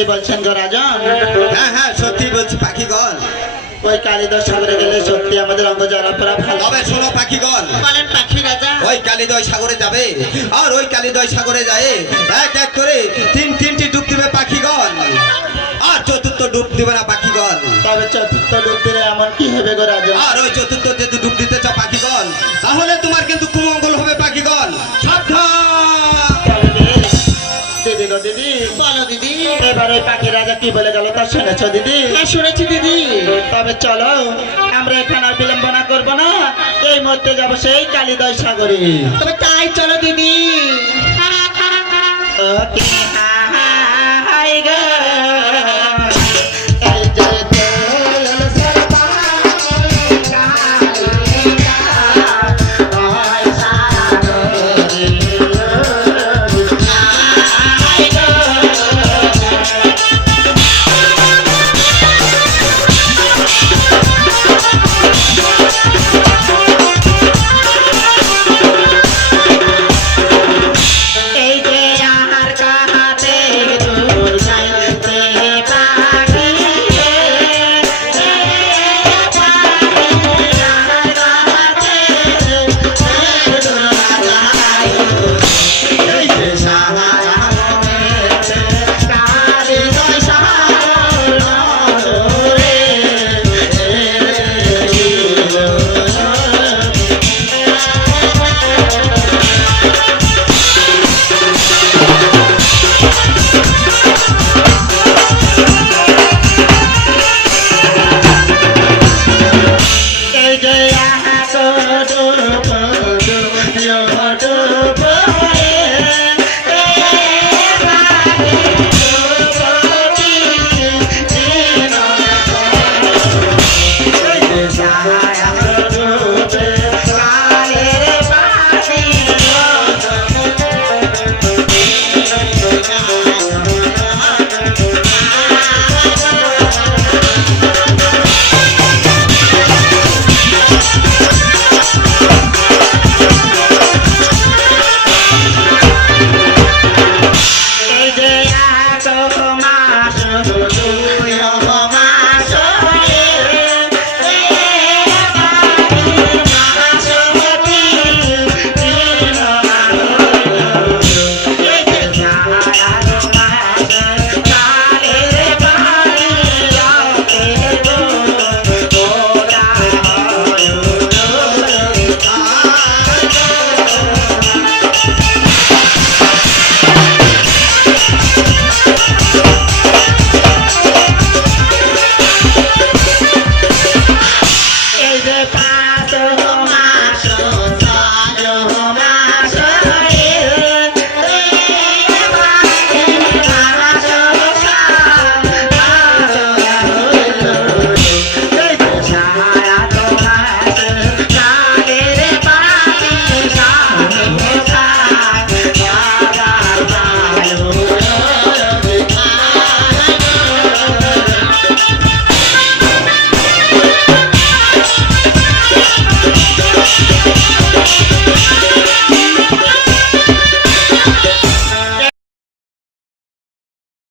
সত্যি বলছেন গো রাজন? হ্যাঁ হ্যাঁ সত্যি বলছি পাখিগণ। ওই কালিদয় সাগরে গেলে সত্যি আমাদের অঙ্গ জ্বালাপোড়া ভালো। তবে শোনো পাখিগণ, বলেন পাখি রাজা। ওই কালিদয় সাগরে যাবে, আর ওই কালিদয় সাগরে যায় এক এক করে তিনটি ডুব দিবে পাখিগণ, আর চতুর্থ ডুব দিবে না পাখিগণ। তবে চতুর্থ ডুব দিলে এমন কি হবে গো রাজন? আর ওই চতুর্থ যদি ডুব দিতে চাও পাখিগণ, তাহলে তোমার কিন্তু কুমঙ্গল হবে পাখিগণ। সাবধান। দিদি গো দিদি, বলো দিদি। এবার ওই পাখি রাজা কি বলে গেল তা শুনেছ দিদি? হ্যাঁ শুনেছি দিদি। তবে চলো আমরা এখানে আর বিলম্ব না করবো না, এই মুহূর্তে যাবো সেই কালিদয় সাগরে। তবে তাই চলো দিদি।